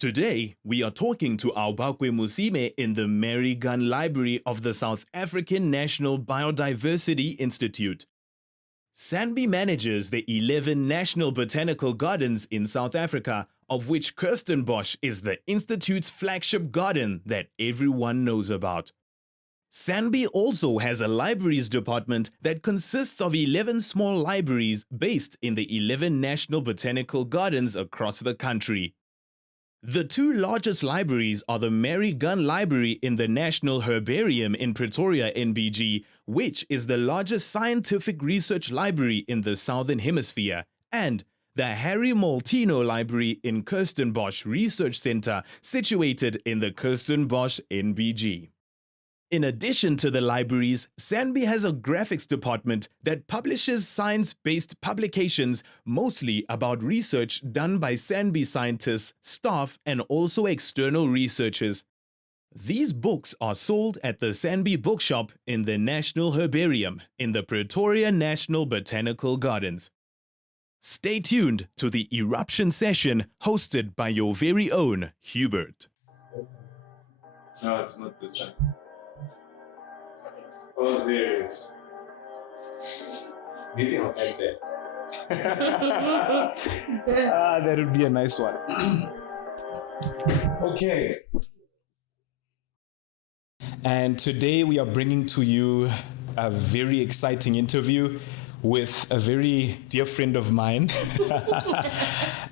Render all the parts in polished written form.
Today, we are talking to Aobakwe Mosime in the Mary Gunn Library of the South African National Biodiversity Institute. SANBI manages the 11 national botanical gardens in South Africa, of which Kirstenbosch is the Institute's flagship garden that everyone knows about. SANBI also has a libraries department that consists of 11 small libraries based in the 11 national botanical gardens across the country. The two largest libraries are the Mary Gunn Library in the National Herbarium in Pretoria, NBG, which is the largest scientific research library in the Southern Hemisphere, and the Harry Maltino Library in Kirstenbosch Research Centre, situated in the Kirstenbosch, NBG. In addition to the libraries, SANBI has a graphics department that publishes science-based publications mostly about research done by SANBI scientists, staff, and also external researchers. These books are sold at the SANBI bookshop in the National Herbarium in the Pretoria National Botanical Gardens. Stay tuned to the Eruption session hosted by your very own Hubert. No, it's not this one. Oh, there it is. Maybe I'll add that. That would be a nice one. Okay. And today we are bringing to you a very exciting interview with a very dear friend of mine,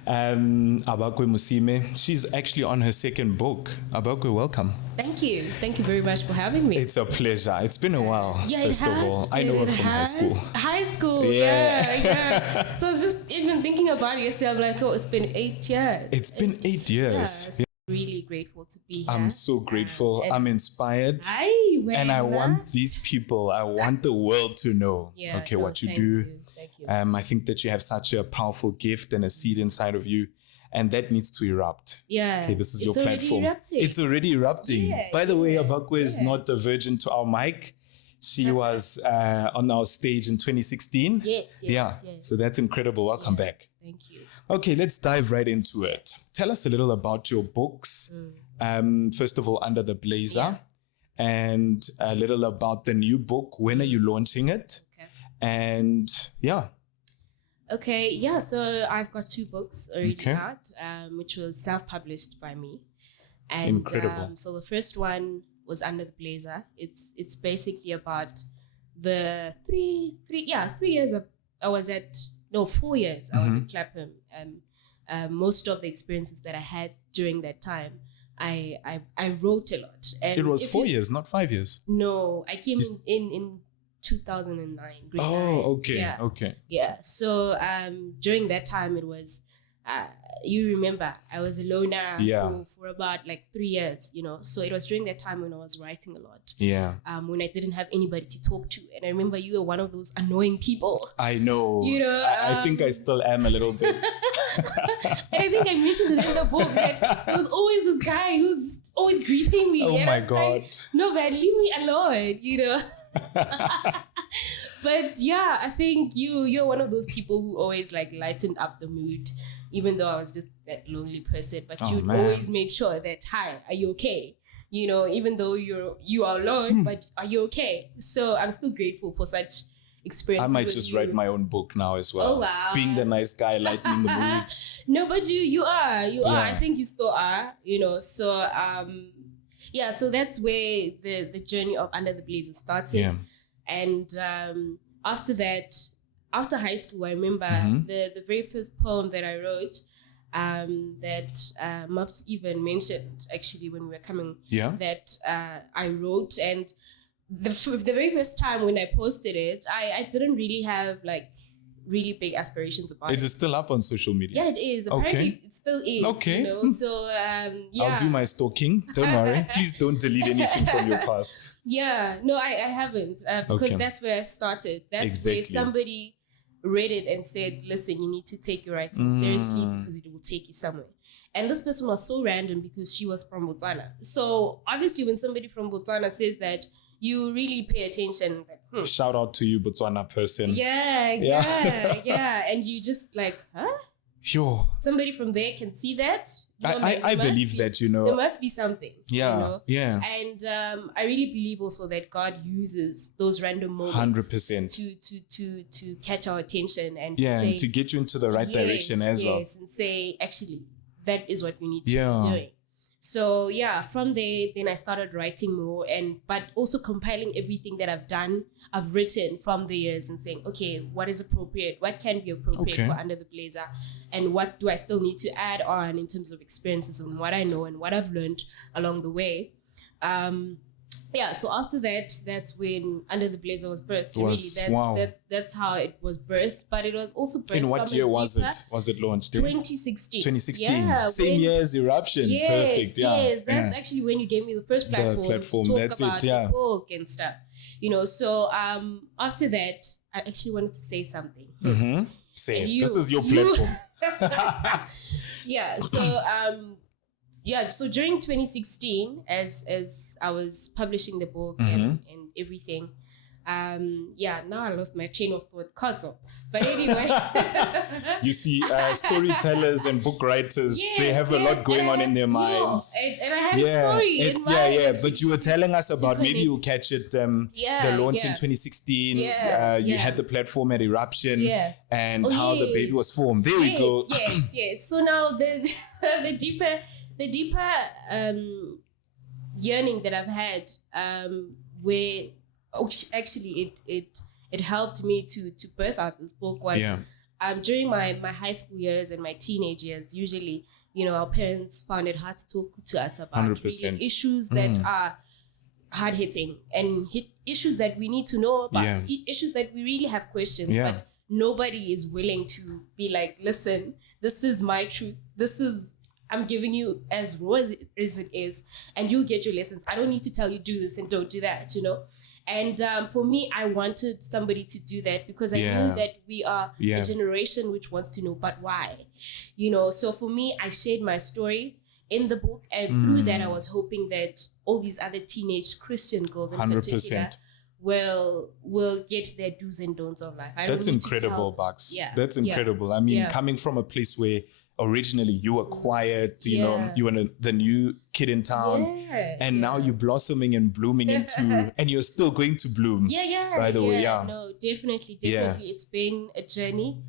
Aobakwe Mosime. She's actually on her second book. Aobakwe, welcome. Thank you. Thank you very much for having me. It's a pleasure. It's been a while, Yeah, first of all. I know her from high school. High school, yeah. So I was just even thinking about it yesterday. I'm like, oh, it's been 8 years. It's been 8 years. Yeah, so really grateful to be here. I'm so grateful. I'm inspired. And I want these people, I want the world to know, what you do. Thank you. I think that you have such a powerful gift and a seed inside of you, and that needs to erupt. Yeah. Okay, this is your platform. Erupting. It's already erupting. Yeah, By the way, Aobakwe is not a virgin to our mic. She was on our stage in 2016. Yes. So that's incredible. Welcome back. Thank you. Okay, let's dive right into it. Tell us a little about your books. First of all, Under the Blazer, and a little about the new book. When are you launching it? Okay. And so I've got 2 books already out, which was self-published by me. And, incredible. So the first one was Under the Blazer. It's basically about the 4 years I was at Clapham. Most of the experiences that I had during that time, I wrote a lot. And it was 4 years, not 5 years. No, I came in 2009. Grade 9. Okay. Okay. Yeah. So during that time, it was you remember I was a loner for about 3 years, so it was during that time when I was writing a lot, when I didn't have anybody to talk to. And I remember you were one of those annoying people. I know, I think I still am a little bit. And I think I mentioned it in the book that there was always this guy who's always greeting me. Oh my God. No man, leave me alone, But yeah, I think you're one of those people who always lightened up the mood, even though I was just that lonely person. But you'd always make sure that, hi, are you okay? Even though you are alone, but are you okay? So I'm still grateful for such experiences. I might just write my own book now as well. Oh wow. Being the nice guy, lightening the mood. No, but you are. I think you still are, So so that's where the journey of Under the Blazer started. Yeah. And after that, after high school, I remember the very first poem that I wrote, that Maps even mentioned actually when we were coming, that I wrote. And the very first time when I posted it, I didn't really have really big aspirations about it. Is it still up on social media? Yeah, it is. Apparently, it still is. Okay. So, I'll do my stalking. Don't worry. Please don't delete anything from your past. Yeah. No, I haven't. Because that's where I started. That's where somebody read it and said, listen, you need to take your writing seriously because it will take you somewhere. And this person was so random because she was from Botswana. So, obviously, when somebody from Botswana says that, you really pay attention. Shout out to you, Botswana person. Yeah. And you just huh? Sure. somebody from there can see that. I believe that, you know. There must be something. Yeah, You know? yeah. And I really believe also that God uses those random moments 100%. to catch our attention and Yeah, to say, and to get you into the right direction as well. Yes, and say, actually, that is what we need to Yeah. be doing. So yeah, from there, then I started writing more, but also compiling everything that I've written from the years and saying, okay, what is appropriate? What can be appropriate Okay. for Under the Blazer? And what do I still need to add on in terms of experiences and what I know and what I've learned along the way? Yeah, so after that, that's when Under the Blazer was birthed. Wow. That's how it was birthed. But it was also birthed In what from year a was deeper- it? Was it launched in? 2016. 2016. Yeah, Same year as Eruption. Yes, Perfect. Yeah. yes. That's yeah. actually when you gave me the first platform, to talk That's about it. Yeah. the book and stuff. You know, so after that, I actually wanted to say something. Mm-hmm. Say And it. you- This is your you- platform. Yeah. So during 2016, as I was publishing the book and everything, now I lost my train of thought. But anyway. You see, storytellers and book writers, they have a lot going on in their minds. And I had a story in mind. But you were telling us about, maybe connect. you'll catch it, the launch in 2016. You had the platform at Eruption and how the baby was formed. There we go. Yes. So now the deeper yearning that I've had, where actually it helped me to birth out this book was during my high school years and my teenage years. Usually, you know, our parents found it hard to talk to us about 100%. really issues that are hard hitting and issues that we need to know about, issues that we really have questions, but nobody is willing to be like, listen, this is my truth. I'm giving you as raw as it is, and you'll get your lessons. I don't need to tell you do this and don't do that, you know? And for me, I wanted somebody to do that because I knew that we are a generation which wants to know, but why? You know, so for me, I shared my story in the book, and through that, I was hoping that all these other teenage Christian girls in 100%. particular will get their do's and don'ts of life. That's incredible, Bucks. Yeah. That's incredible. I mean, coming from a place where originally you were quiet, you know, you were the new kid in town, and now you're blossoming and blooming into, and you're still going to bloom. By the way, no, definitely. It's been a journey.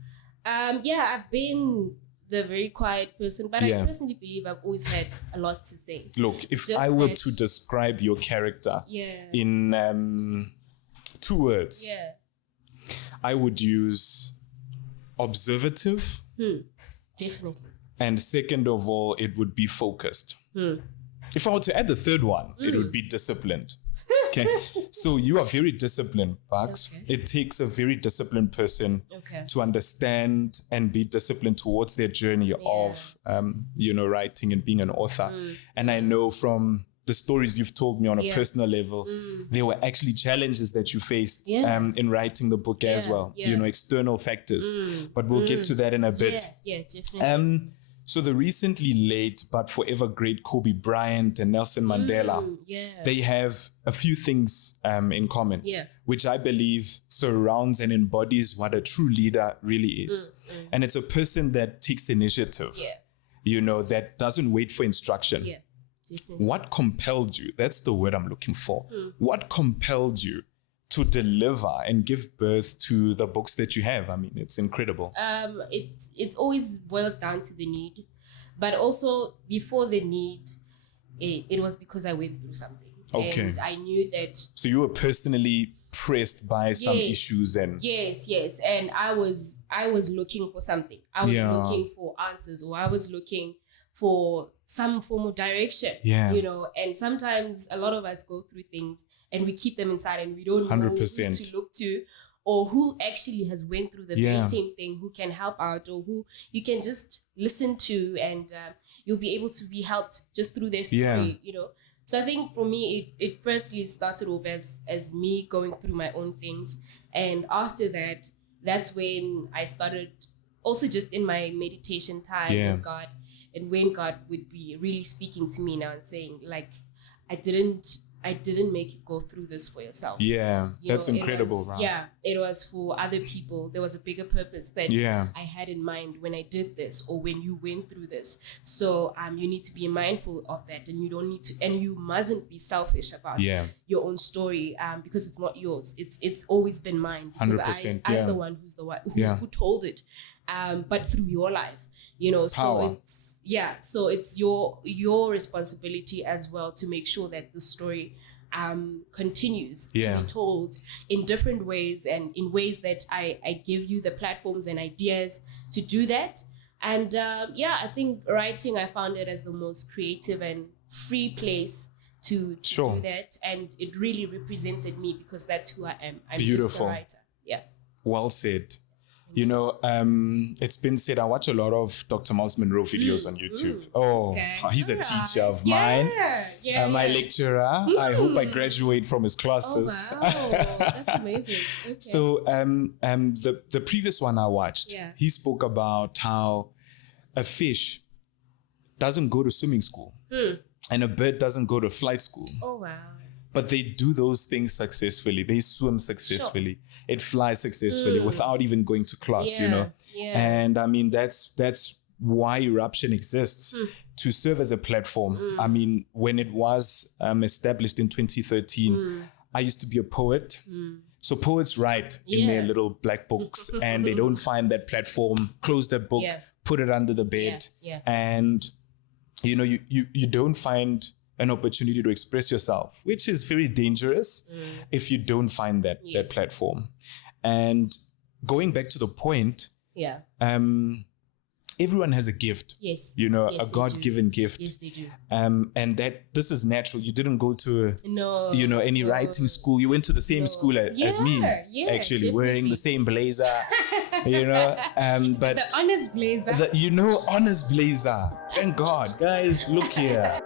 I've been the very quiet person, but I personally believe I've always had a lot to say. Look, if I were to describe your character in 2 words, I would use observative. Definitely. And second of all, it would be focused. If I were to add the third one, it would be disciplined. Okay. So you are very disciplined, Bucks. Okay. It takes a very disciplined person to understand and be disciplined towards their journey of, writing and being an author. And I know from the stories you've told me on a personal level, there were actually challenges that you faced in writing the book as well, external factors. But we'll get to that in a bit. Yeah, definitely. So the recently late but forever great Kobe Bryant and Nelson Mandela, they have a few things in common, which I believe surrounds and embodies what a true leader really is. And it's a person that takes initiative, that doesn't wait for instruction. Definitely. What compelled you? That's the word I'm looking for. What compelled you to deliver and give birth to the books that you have? I mean, it's incredible. It always boils down to the need, but also before the need, it was because I went through something. Okay. And I knew that. So you were personally pressed by some issues and. Yes. And I was looking for something. I was looking for answers, or I was looking for some form of direction, and sometimes a lot of us go through things and we keep them inside and we don't know 100%. who to look to or who actually has went through the very same thing, who can help out or who you can just listen to and you'll be able to be helped just through their story, So I think for me, it firstly started off as me going through my own things. And after that, that's when I started also just in my meditation time with God. And when God would be really speaking to me now and saying, like, I didn't I didn't make you go through this for yourself. Yeah, that's incredible, right? Yeah, it was for other people. There was a bigger purpose that I had in mind when I did this, or when you went through this. So you need to be mindful of that, and you don't need to, and you mustn't be selfish about your own story, because it's not yours. It's always been mine. 100%. I'm the one who told it, but through your life. Power. So it's your responsibility as well to make sure that the story continues to be told in different ways, and in ways that I give you the platforms and ideas to do that. And I think writing, I found it as the most creative and free place to do that, and it really represented me, because that's who I am. I'm just a writer. Yeah. Well said. It's been said, I watch a lot of Dr. Miles Monroe videos on YouTube. He's a teacher of mine. My lecturer. I hope I graduate from his classes. Oh, wow. That's amazing. Okay. So the previous one I watched, he spoke about how a fish doesn't go to swimming school and a bird doesn't go to flight school. Oh, wow. But they do those things successfully. They swim successfully. Sure. It flies successfully without even going to class, Yeah. And I mean, that's why Eruption exists, to serve as a platform. I mean, when it was established in 2013, I used to be a poet. So poets write in their little black books and they don't find that platform, close that book, put it under the bed. And, you don't find an opportunity to express yourself, which is very dangerous if you don't find that platform. And going back to the point, everyone has a gift. Yes. A God-given gift. Yes, they do. And that this is natural. You didn't go to any writing school. You went to the same school as me, actually, definitely. wearing the same blazer. But the honest blazer. Honest blazer. Thank God. Guys, look here.